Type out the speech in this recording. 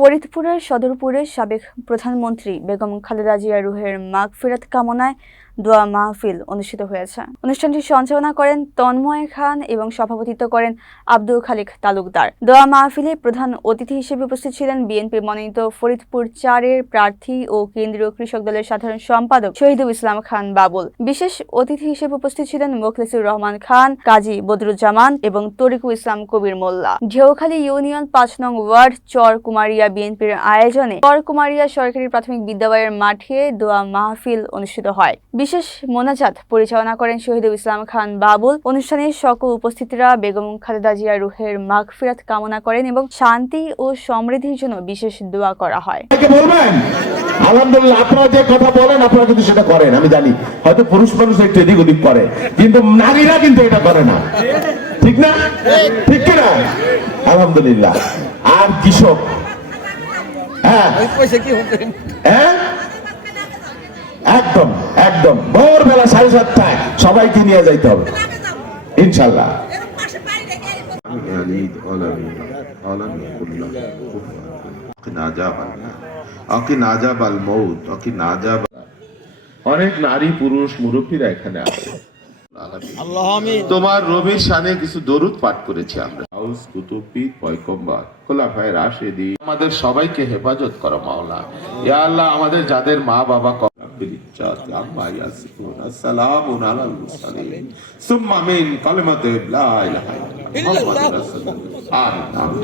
ফরিদপুরের সদরপুরে সাবেক প্রধানমন্ত্রী বেগম খালেদা জিয়া রুহের মাগফিরাত কামনায় দোয়া মাহফিল অনুষ্ঠিত হয়েছে। অনুষ্ঠানটি সঞ্চালনা করেন তন্ময় খান এবং সভাপতিত্ব করেন আব্দুল খালিক তালুকদার। দোয়া মাহফিলে প্রধান অতিথি হিসেবে উপস্থিত ছিলেন বিএনপির মনোনীত ফরিদপুর ৪-এর প্রার্থী ও কেন্দ্রীয় কৃষক দলের সাধারণ সম্পাদক শহীদুল ইসলাম খান বাবুল। বিশেষ অতিথি হিসেবে উপস্থিত ছিলেন মোখলেসুর রহমান খান, কাজী বদরুজ্জামান এবং তরিকুল ইসলাম কবির মোল্লা। ঢেউখালী ইউনিয়ন ৫ নং ওয়ার্ড চরকুমারিয়া বিএনপির আয়োজনে চরকুমারিয়া সরকারি প্রাথমিক বিদ্যালয়ের মাঠে দোয়া মাহফিল অনুষ্ঠিত হয়। বিশেষ মোনাজাত পরিচালনা করেন শহীদুল ইসলাম খান বাবুল। অনুষ্ঠানে সকল উপস্থিতরা বেগম খালেদা জিয়া রুহের মাগফিরাত কামনা করেন এবং শান্তি ও সমৃদ্ধির জন্য বিশেষ দোয়া করা হয়। আলহামদুলিল্লাহ, আপনারা যে কথা বলেন আপনারা কিন্তু সেটা করেন, আমি জানি। হয়তো পুরুষ মানুষ একটু এদিক ওদিক করে, কিন্তু নারীরা কিন্তু এটা করে না, ঠিক না? ঠিক কিনা? আলহামদুলিল্লাহ। আর কৃষক, হ্যাঁ একদম একদম ভোরবেলা 7:30টায় সবাইকে নিয়ে যাইতে হবে ইনশাল্লাহ। অনেক নারী পুরুষ মুরব্বীরা এখানে আছে। তোমার রবির শানে কিছু দরুদ পাঠ করেছি আমরা। হাউস কুতুবী পয়গম্বর খোলাফায়ে রাশিদিন, আমাদের সবাইকে হেফাজত করো মাওলা। ইয়া আল্লাহ, আমাদের যাদের মা বাবা কবরের ইজ্জত আম্মা ইয়াসিফুন আসসালামুন আলাল মুরসালিন সুম্মা মিন কালিমাতি লা ইলাহা ইল্লাল্লাহ মুহাম্মাদুর রাসূলুল্লাহ। আমিন।